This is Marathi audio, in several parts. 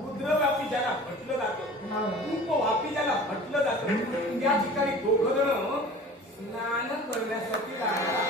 रुद्रवापी ज्याला म्हटलं जातं रूपवापी ज्याला म्हटलं जातं त्या ठिकाणी दोघ जण स्नान करण्यासाठी लागतात.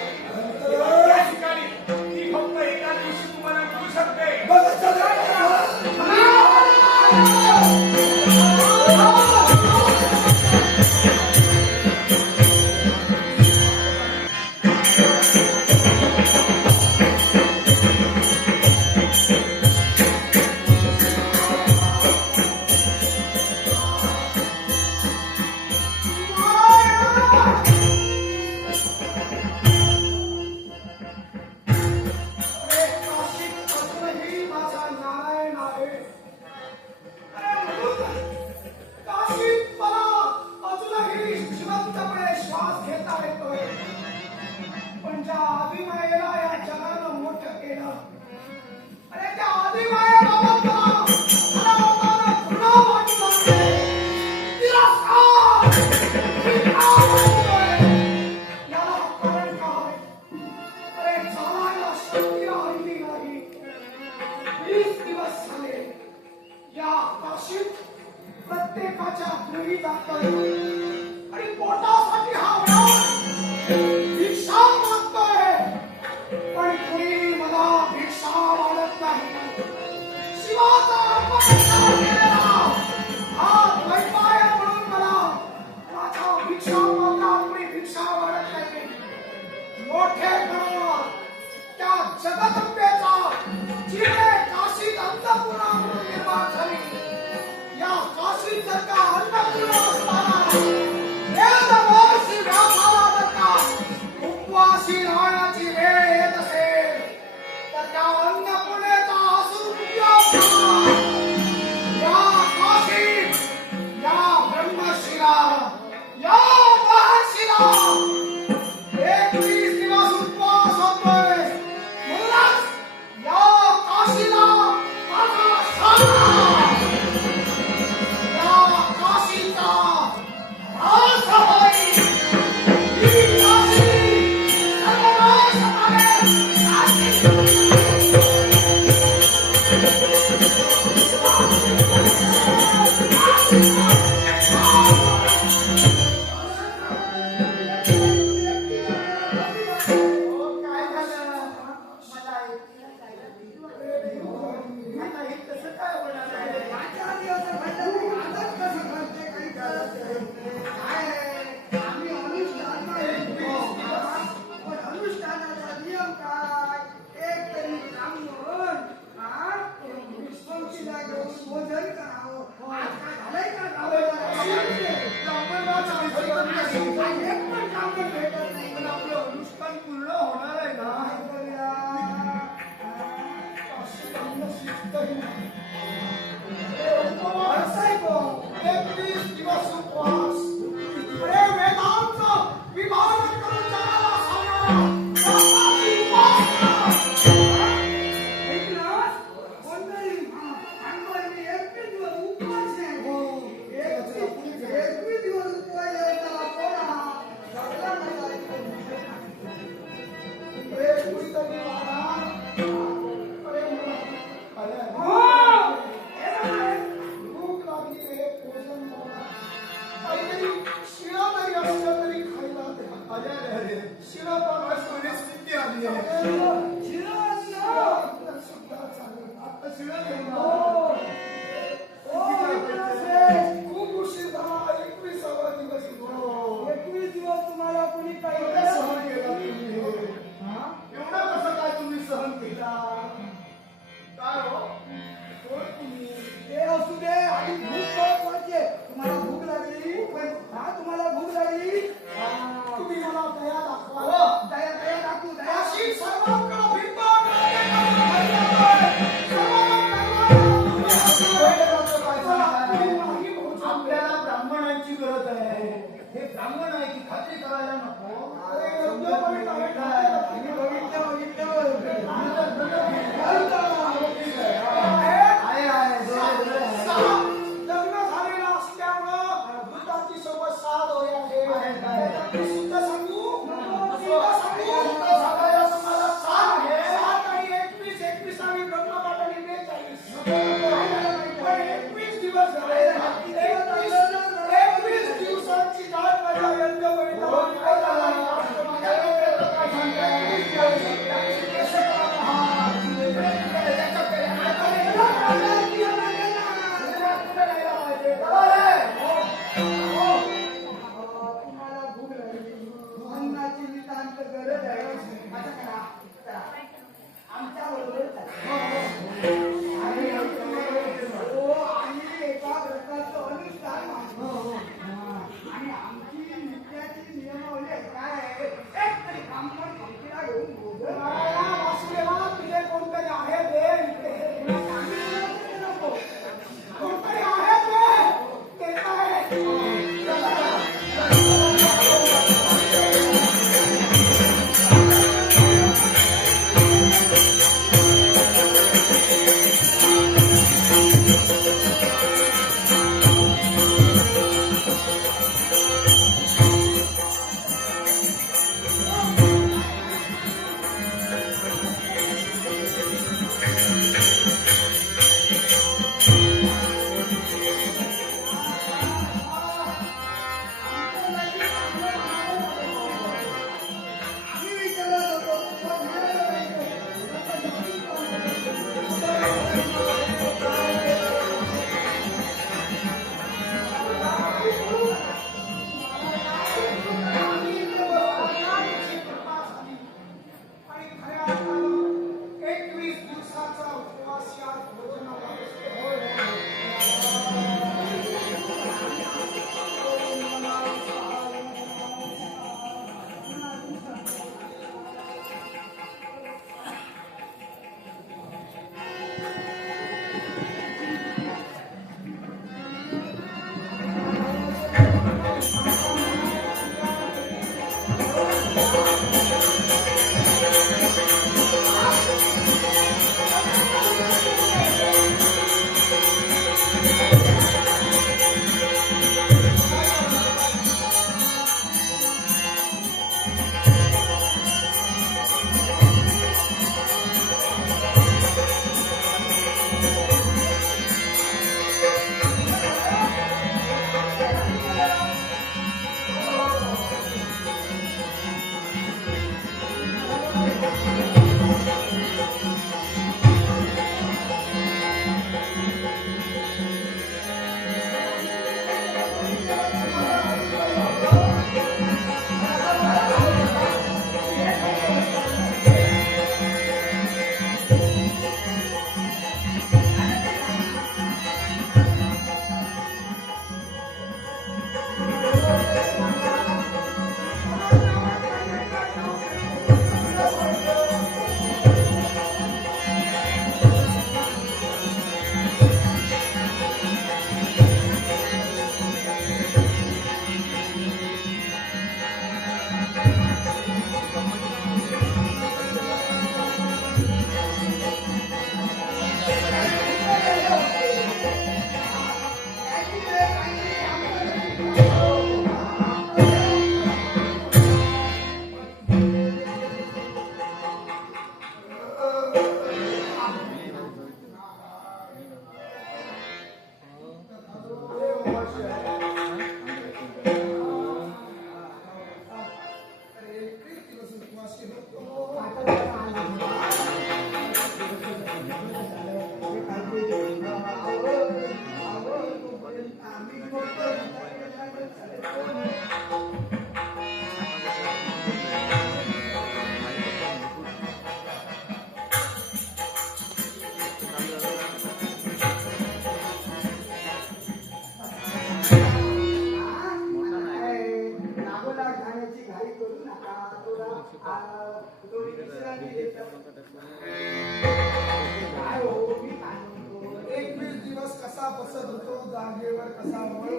कसा बसत होतो जागेवर कसा होतो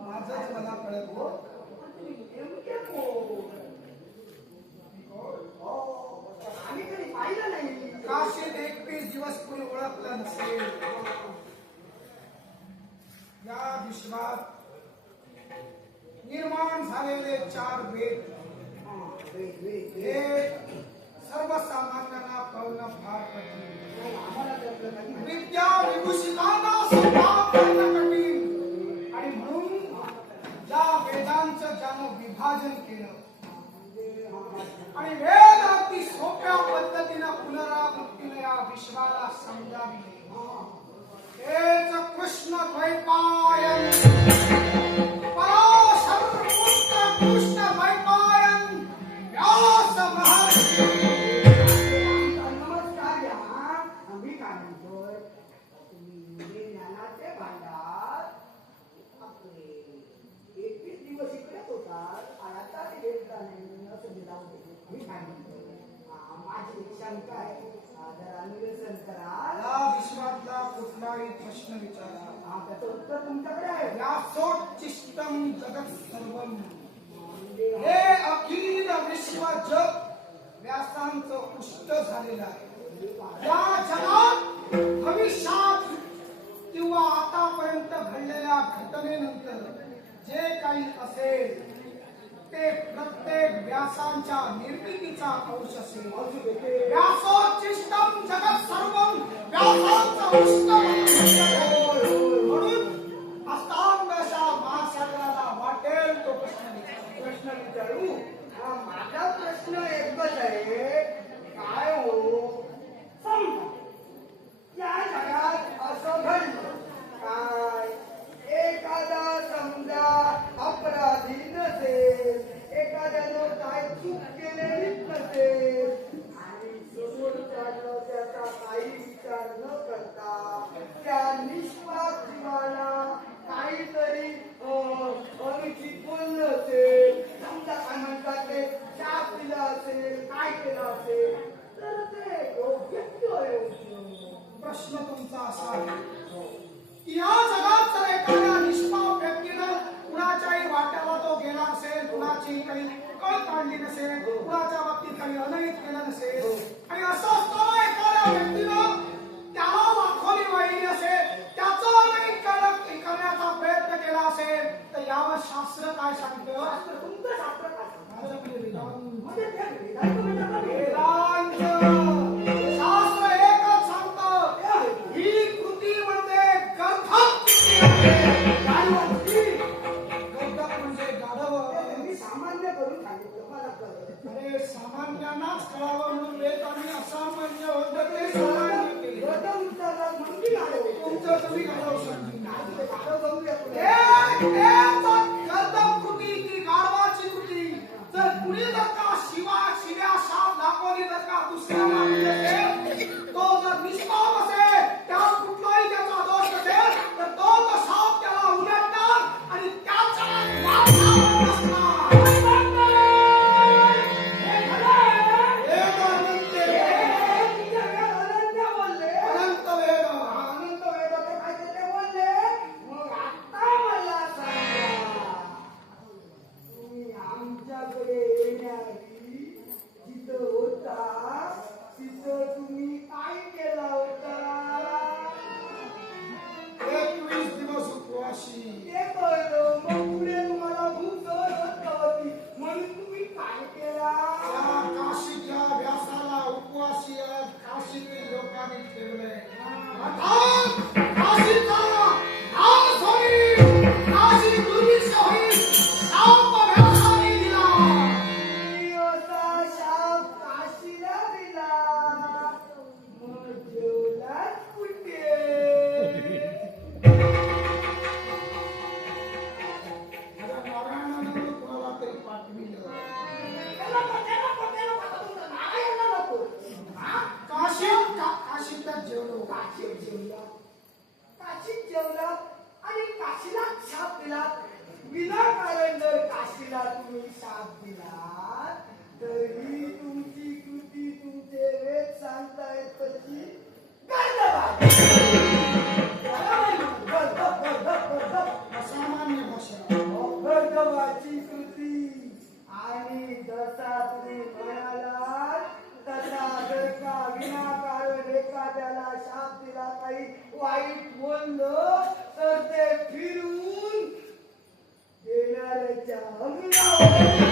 माझंच मला कळत हो. काशीत एकवीस दिवस कोणी ओळखलं नसेल? या विश्वात निर्माण झालेले चार वेद. हा. सर्वसामान्यांना कळणं फार कठीण विद्या विभूषिकांना सुद्धा कळणं कठीण आणि म्हणून या वेदांचं ज्यानं विभाजन केलं आणि वेद अगदी सोप्या पद्धतीनं पुनरावृत्तीने या विश्वाला समजावी हेच कृष्ण द्वैपायन. उत्तर तुमच्याकडे आहे. व्यासोच्चिष्टम जगत सर्वम. हे अखिल विश्व जग व्यासांचं पुष्ट झालेलं आहे. या जगात भविष्यात किंवा आतापर्यंत घडलेल्या घटनेनंतर जे काही असेल ते प्रत्येक व्यासांच्या निर्मितीचा अंश असेल. व्यासोचिष्टम जगत सर्वम. व्यासांचं पुष्ट विचारू हा, माझा प्रश्न एकच आहे. काय हो? समजा या जगात असं घडलं. काय? एखादा समजा अपराधी नसेल एखाद्यानं काय चूक केलेलीच नसेल आणि समोरच्यानं त्याचा काही विचार न करता त्या निष्पाप जीवाला काहीतरी अं, अनुचित बोललं असेल समजा काय म्हणतात ते शाप दिला असेल काय केलं असेल तर ते योग्य प्रश्न तुमचा असा आहे. या जगात जर एखाद्या निष्पाप व्यक्तीनं कुणाच्याही वाट्याला तो गेला असेल कुणाची काही कळ काढली नसेल कुणाच्या यावर शास्त्र काय सांगतं शास्त्र तुमचं शास्त्र काय सांगतं? म्हणजे ते वेदांत ही म्हणजे म्हणजे सामान्यांनाच कळावं म्हणून वेदांनी असामान्य होतं ते सामान्य. तुमचं तुम्ही गाढव सांगितलं काही वाईट बोललं तर ते फिरून देणाऱ्याच्या अंगावर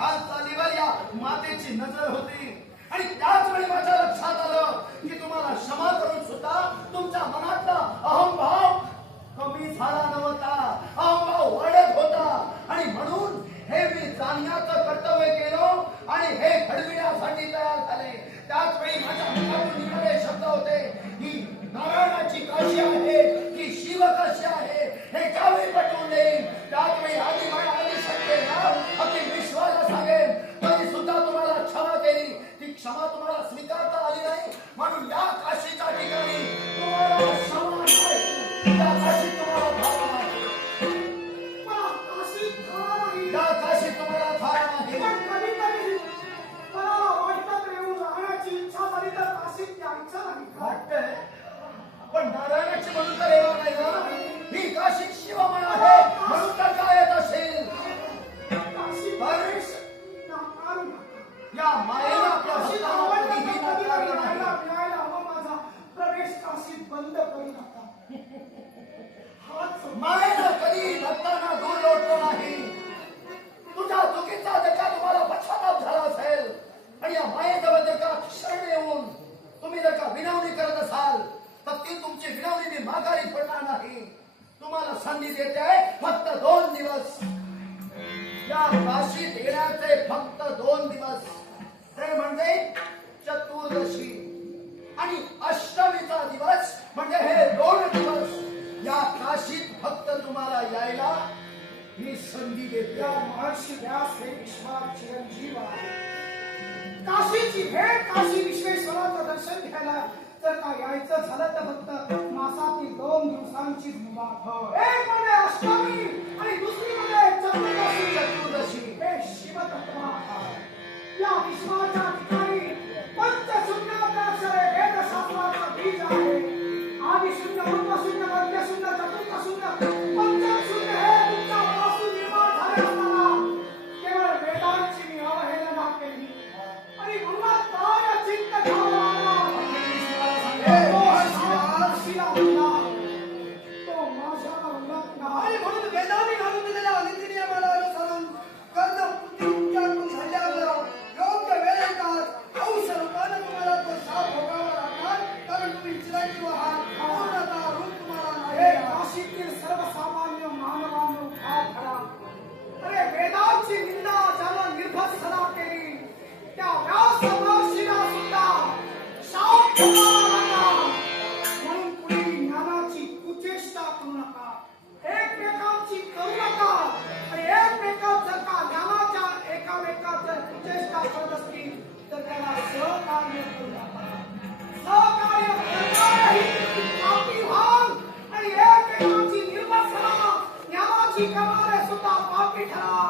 खास चालीवर या मातेची नजर होती. आणि त्याच वेळी माझ्या लक्षात आलं की तुम्हाला क्षमा करून सुद्धा तुमच्या मनातला अहंभाव कमी झाला नव्हता. अहंभाव वाढत होता. आणि म्हणून हे मी जाणण्याचं कर्तव्य केलं आणि हे घडविण्यासाठी तयार झाले. त्याच वेळी माझ्या मनातून शब्द होते ही नारायणाची काशी आहे. नारायणाची या काशीत येण्याचे फक्त दोन दिवस. ते म्हणजे चतुर्दशी. आणि अष्टमीचा दिवस म्हणजे हे दोन दिवस. या काशीत फक्त तुम्हाला यायला ही संधी देते. महर्षी व्यास हे विश्वास चिरंजीव आहे काशीची भेट काशी विश्वेश्वराचं दर्शन घ्यायला जर का यायचं झालं तर फक्त मासातील दोन दिवसांची मुलाखत एक म्हणजे अष्टमी आणि दुसरी म्हणजे चतुर्दशी. चतुर्दशी. हे शिवतत्वा या विश्वाच्या ठिकाणी पंचशून्य अक्षरे uh,